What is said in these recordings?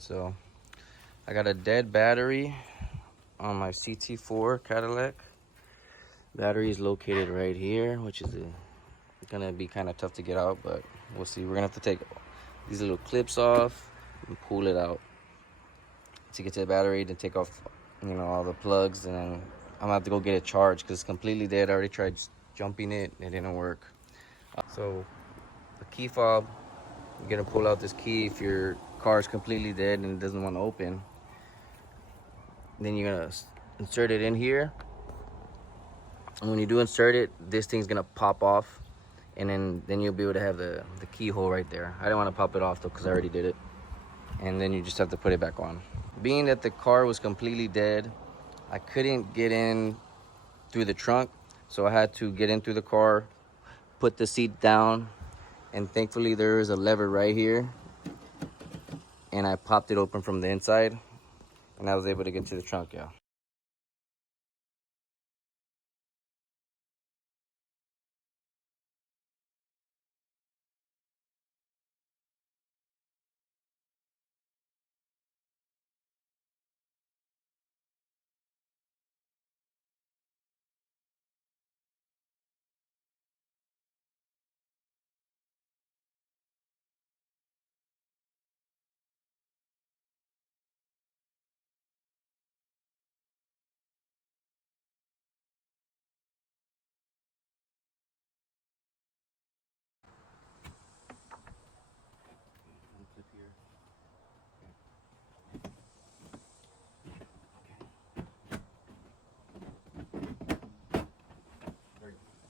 So I got a dead battery on my CT4 Cadillac. Battery is located right here, which is gonna be kind of tough to get out, but we'll see. We're gonna have to take these little clips off and pull it out to get to the battery, then take off, you know, all the plugs, and then I'm gonna have to go get it charged because it's completely dead. I already tried jumping it, it didn't work. So the key fob, you're gonna pull out this key if your car is completely dead and it doesn't want to open. Then you're gonna insert it in here, and when you do insert it, this thing's gonna pop off, and then you'll be able to have the keyhole right there. I didn't want to pop it off though because I already did it. And then you just have to put it back on. Being that the car was completely dead, I couldn't get in through the trunk, so I had to get in through the car, put the seat down, and thankfully there is a lever right here, and I popped it open from the inside, and I was able to get to the trunk. Yeah.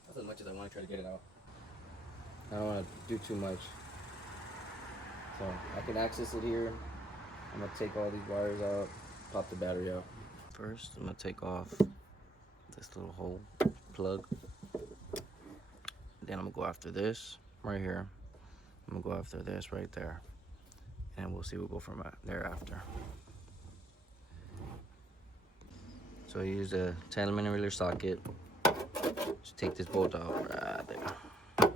That's as much as I want to try to get it out. I don't want to do too much. So I can access it here. I'm going to take all these wires out, pop the battery out. First, I'm going to take off this little hole plug. Then I'm going to go after this right here. I'm going to go after this right there. And we'll see what we'll go from there after. So I use a 10mm socket. Just take this bolt out right there.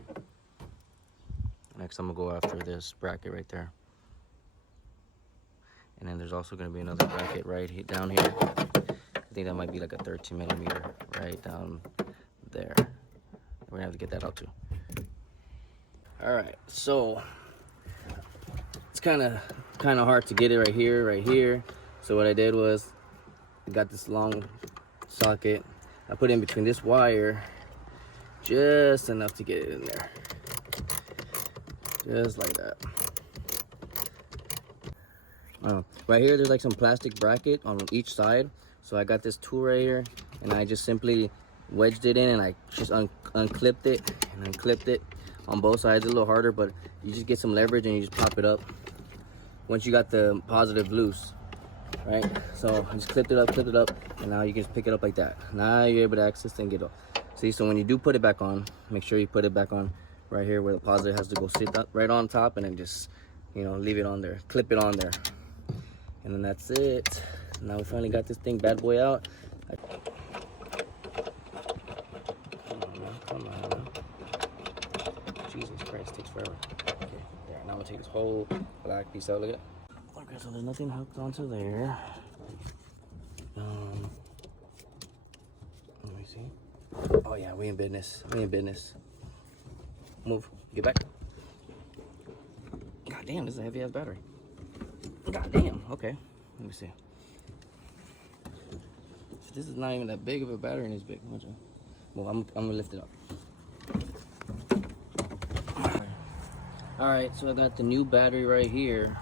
Next, I'm gonna go after this bracket right there. And then there's also gonna be another bracket right down here. I think that might be like a 13mm right down there. We're gonna have to get that out too. All right, so it's kind of hard to get it right here. So what I did was I got this long socket. I put it in between this wire, just enough to get it in there. Just like that. Right here, there's like some plastic bracket on each side. So I got this tool right here, and I just simply wedged it in, and I just unclipped it and unclipped it on both sides. A little harder, but you just get some leverage and you just pop it up once you got the positive loose, right? So I just clipped it up, and now you can just pick it up like that. Now you're able to access and get it. See, so when you do put it back on, make sure you put it back on right here where the positive has to go sit up right on top, and then just, you know, leave it on there, clip it on there, and then that's it. Now we finally got this thing bad boy out. Come on. Jesus Christ, takes forever. Okay, there. Now I'm gonna take this whole black piece out. Look at it. Okay, so there's nothing hooked onto there. Let me see. Oh yeah, we in business. Move. Get back. God damn, this is a heavy ass battery. God damn. Okay. Let me see. This is not even that big of a battery, and it's big. Well, I'm gonna lift it up. All right, so I got the new battery right here.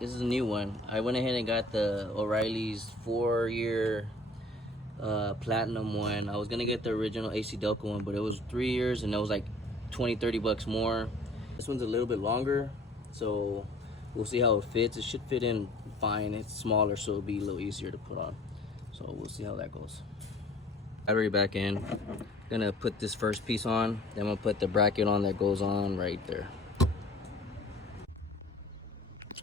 This is a new one. I went ahead and got the O'Reilly's 4-year platinum one. I was gonna get the original AC Delco one, but it was 3 years, and it was like 20-30 bucks more. This one's a little bit longer, so we'll see how it fits. It should fit in fine. It's smaller, so it'll be a little easier to put on. So we'll see how that goes. Battery back in. Gonna put this first piece on, then I'm gonna put the bracket on that goes on right there.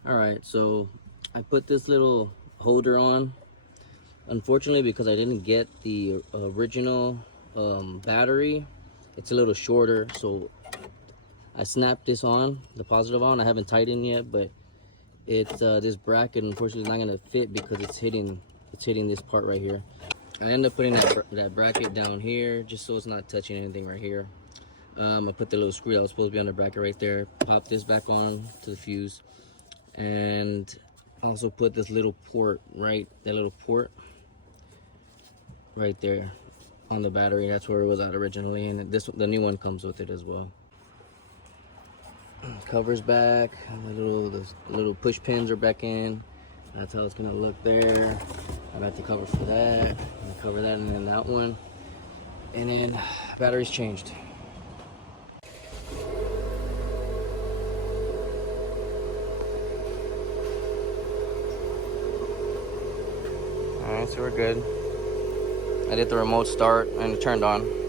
All right, so I put this little holder on. Unfortunately, because I didn't get the original battery, it's a little shorter, so I snapped this on, the positive on. I haven't tightened yet, but It's this bracket unfortunately is not gonna fit because it's hitting this part right here. I end up putting that bracket down here just so it's not touching anything right here. I put the little screw that was supposed to be on the bracket right there. Pop this back on to the fuse, and also put this little port right there on the battery. That's where it was at originally, and the new one comes with it as well. Covers back, the little push pins are back in. That's how it's gonna look there. I got the cover for that, and cover that, and then that one, and then battery's changed. All right, so we're good. I did the remote start and it turned on.